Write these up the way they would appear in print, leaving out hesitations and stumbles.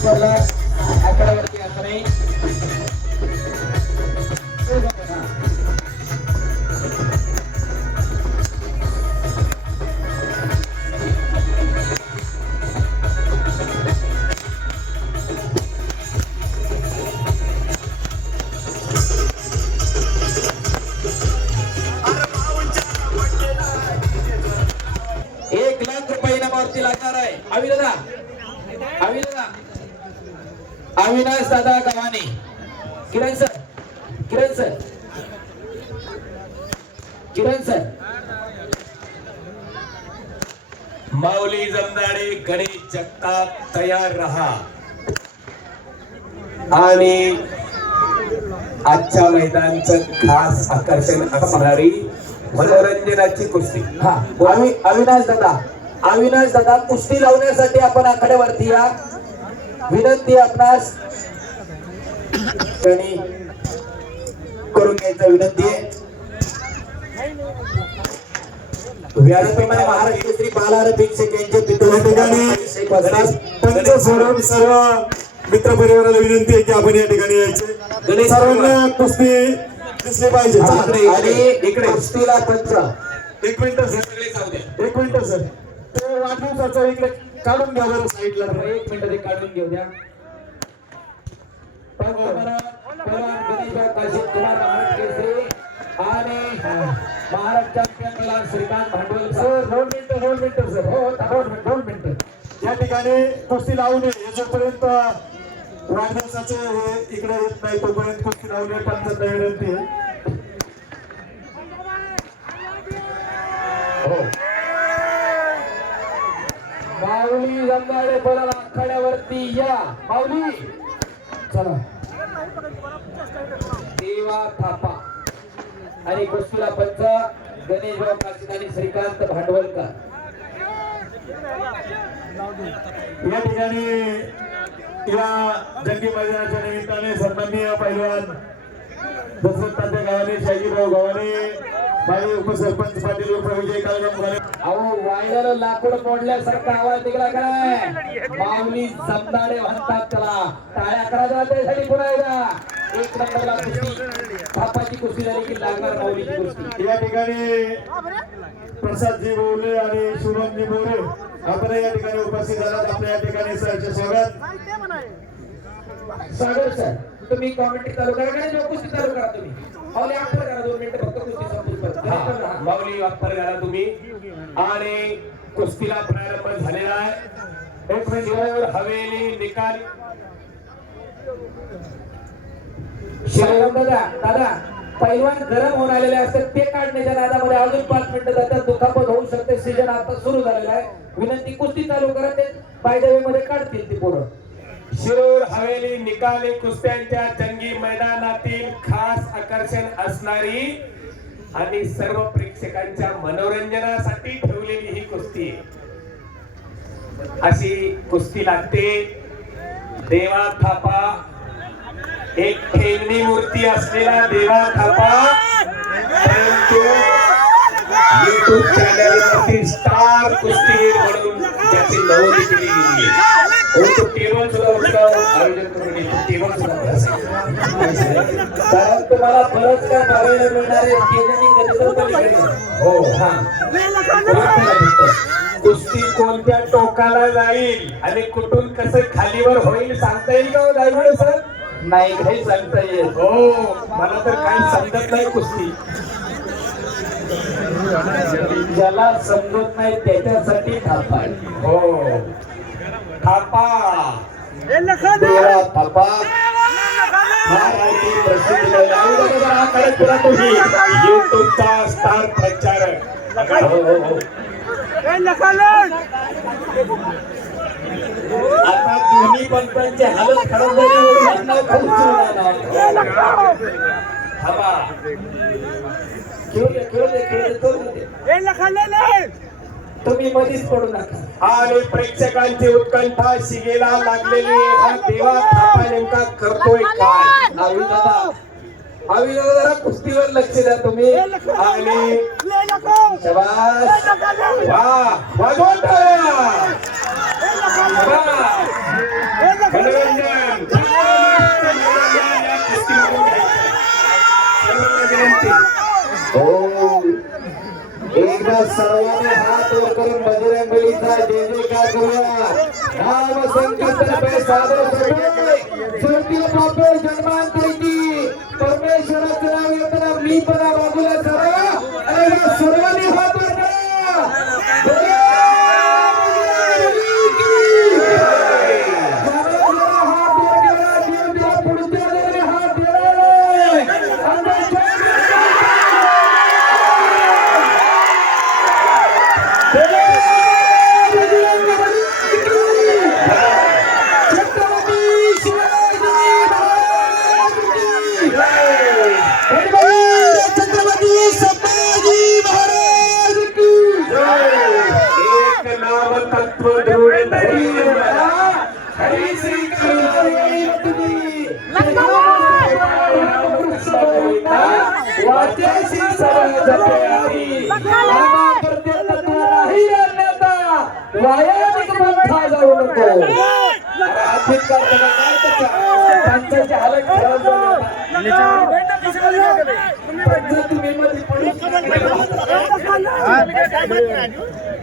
ईश्वरला आकड्यावरती असं नाही. ₹1,00,000 लागणार आहे. अविनाश दादा गव्हाणे. किरण सर माऊली जमदाडे, गणेश जगताप तयार रहा. आणि आजच्या मैदानाचं खास आकर्षण असणारी मनोरंजनाची कुस्ती. हा अविनाश दादा कुस्ती लावण्यासाठी आपण आखाड्यावरती या. विनंती आपणास करून घ्यायचं विनंती आहे. व्यासपीठाने महाराष्ट्र केसरी बालार भिक्षक यांचे पंच सोडून सर्व मित्र परिवाराला विनंती आहे की आपण या ठिकाणी यायचे. सर्वांना कुस्ती दिसली पाहिजे. आणि इकडे कुस्तीला पंच. एक मिनिट सर ते वाढदिवसाचं इकडे काढून घ्या बरं साईडला. 1 मिनिट ते काढून घेऊ द्या. आणि महाराष्ट्र चॅम्पियन श्रीकांत भांडवल सर 2 मिनिटं सर. हो 2 मिनिटं. या ठिकाणी कुस्ती लावू नये. जोपर्यंत वाढदिवसाचे हे इकडे येत नाही तोपर्यंत कुस्ती लावू नये. पंचांना विनंती आहे. हो माऊली जमदाडे बोला आखाड्यावरती या. माऊली चला. देवा थापा आणि कुस्तीला पंच गणेशराव काशीद आणि श्रीकांत भांडवलकर. या ठिकाणी या जंगी मैदानाच्या निमित्ताने सन्माननीय पैलवान दशरथ तात्या गव्हाणे, शाहीराव गव्हाणे, माजी उपसरपंच पाटील उर्फ विजय कालगाम गव्हाणे. अहो वायला लाकूड मोडल्यासारखा आवाज निघाला काय. माऊली जमदाडे म्हणतात त्याला. टाळ्या करा त्यासाठी पुन्हा एकदा. 1 नंबरला कुस्ती थापाची कुस्ती झाली की लागणार माऊलीची कुस्ती. या ठिकाणी प्रसादजी बोले आणि शुभमजी बोले आपण या ठिकाणी उपस्थित झालात. आपल्या या ठिकाणी सरचे स्वागत. सागर सर तुम्ही कॉमेंट्री चालू करा आणि कुस्ती चालू करा. तुम्ही माऊली वापर करा. 2 मिनिटं फक्त कुस्ती संपली. माऊली वापर करा तुम्ही. आणि कुस्तीला प्रारंभ झालेला आहे. एक मिनिट हवेली निकाल. दादा पैलवान गरम होऊन आलेले असतात ते काढण्याच्या नादामध्ये अजून 5 मिनिटं जातात. दुखापत होऊ शकते. सीजन आता सुरू झालेला आहे. विनंती कुस्ती चालू करा. ते बाय मध्ये काढतील ती पोरं. शिरूर हवेली निकाली कुस्त्यांच्या जंगी मैदानातील खास आकर्षण असणारी आणि सर्व प्रेक्षकांच्या मनोरंजनासाठी ठेवलेली ही कुस्ती. अशी कुस्ती लागते. देवा थापा एक ठेवणी मूर्ती असलेला देवा थापा परंतु YouTube चॅनलवरती स्टार कुस्तीगीर म्हणून त्याची नोंद केली गेली आहे. तो टेबल सुद्धा आयोजन करून टेबल सुद्धा कारण तुम्हाला बरंच काय बघायला मिळणार आहे. हो हा कुस्ती कोणत्या टोकाला जाईल आणि कुठून कसं खालीवर होईल सांगता येईल का दायगुडे सर? नाही काही सांगता येईल. हो मला तर काही समजत नाही कुस्ती. ज्याला समजत नाही त्याच्यासाठी थापा. हो थापा देवा थापा युट्यूबचा स्टार प्रचारक. आता दोन्ही पंचांची हालत खराब झाली. तुम्ही मध्येच पडू नका. आणि प्रेक्षकांची उत्कंठा शिगेला लागलेली. हा देवा थापा नेमका करतोय काय? अविनाश जरा कुस्तीवर लक्ष द्या तुम्ही. आणि शाबास. वा वाजवून टाळ्या. हो एकदा सर्वांनी हात वर करून बजरंग बलीचा जय जयकार करूया. नाम संकीर्तन पे सादर करतोय ज्योती पापे जन्मांतरी परमेश्वराचं नाव येताना मी पणा बाजूला सर्व आणि या सर्वांनी हात वर करा.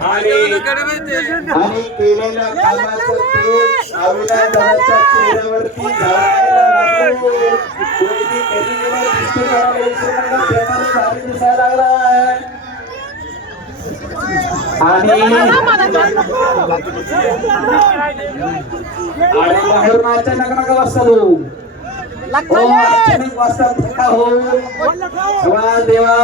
आणि केलेल्या कामाचं तेज अविनाशाच्या चेहऱ्यावरती झाडायला कोणी केलेल्या दृष्टिकोनाला दिसायला लागलाय. आणि बाहेरून अचानक नका वाजता अचानक वाजता थका हो देवा.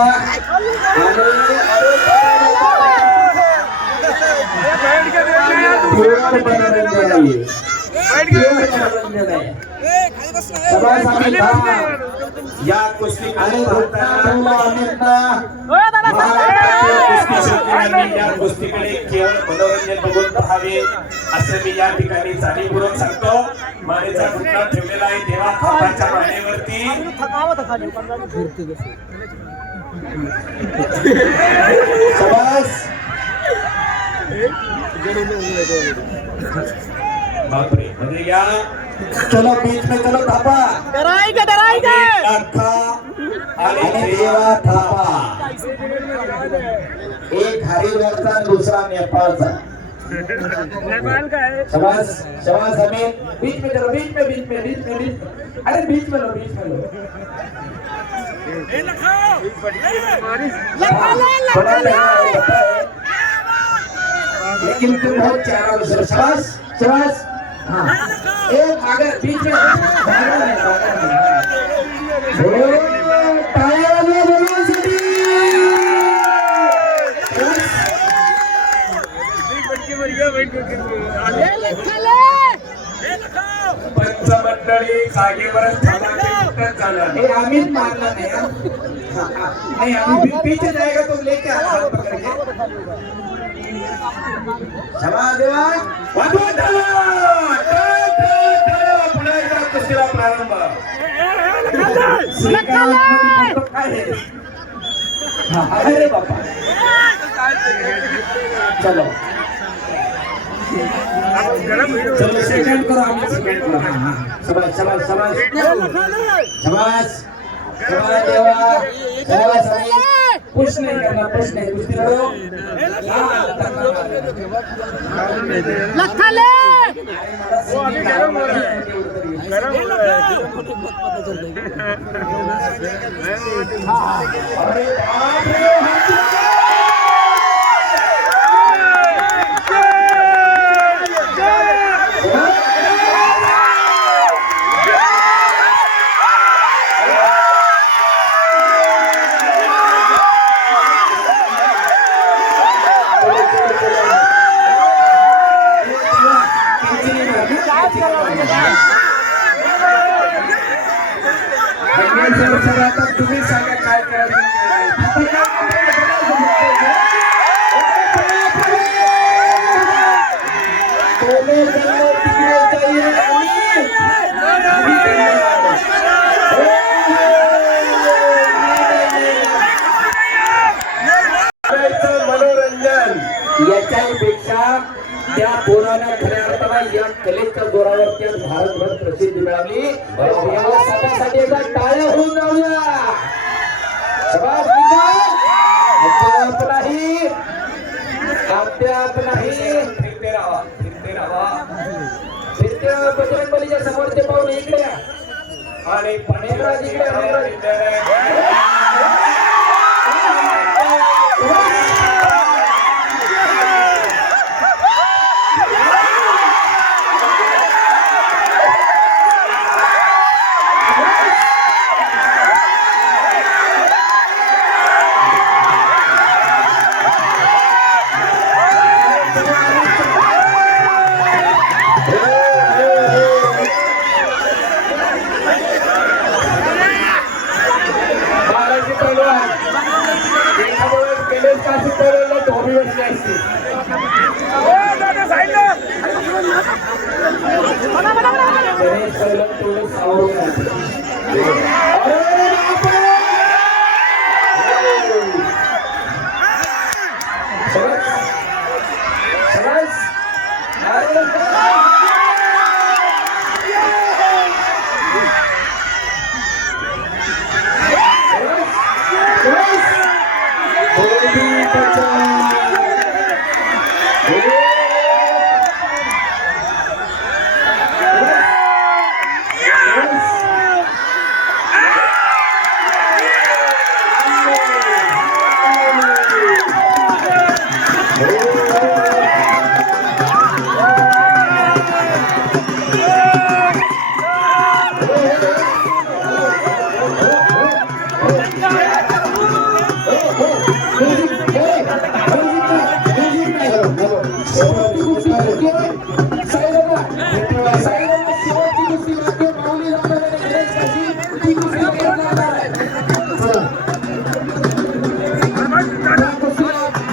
या कुस्ती या कुस्तीकडे केवळ मनोरंजन बघून पाहावे असं मी या ठिकाणी जाणीवपूर्वक सांगतो. मानेचा घुटणा ठेवलेला आहे देवा थापाच्या मानेवरती. बापरे म्हणजे या चलो बीच में चलो थापा आणि देवा थापा. एक हरिवरचा दुसरा नेपाळचा. शबाश शबाश अमीर. बीच में चलो बीच में बीच में बीच में बीच. अरे बीच में लो बीच में लो. लेकिन तुम बहुत चारा दूसरा. शबाश शबाश. हाँ एक आगे बीच में पंचमंडळी जागेवर अमित मारना नहीं अभी पीछे जाएगा तो लेके हाथ पकड़ के. क्षमा देवा पुन्हा एकदा कुस्तीला प्रारंभ. अरे बापा चलो चलो सेकंड करो. आम्ही सेकंड करो. शाबाश शाबाश शाबाश शाबाश शाबाश देवा शाबाश. पुश नहीं करना पुश नहीं. कुश्ती लड़ो. आता तुम्ही सांगा काय करायचं. मनोरंजन याच्यापेक्षा त्या पोराला खऱ्या अर्थाने या कलेच्या जोरावरती भारतभर प्रसिद्धी मिळाली. यासाठी एकदा टाळ्या होऊन जाऊया. शाबास निकाल. अद्याप नाही, अद्याप नाही. फिरते राहा, फिरते राहा. फिरत्या बजरंग बलीच्या समोरचे पाऊल इकडे या. आणि मेघराज इकडे, मेघराज. बालाजी पैलवान एखाद्या वेळेस गणेश काशी पैलवानला धोबी बसली असती. गणेश पैलवान तेवढं सावरून आहे. अरे बापरे! सरस, सरस. अरे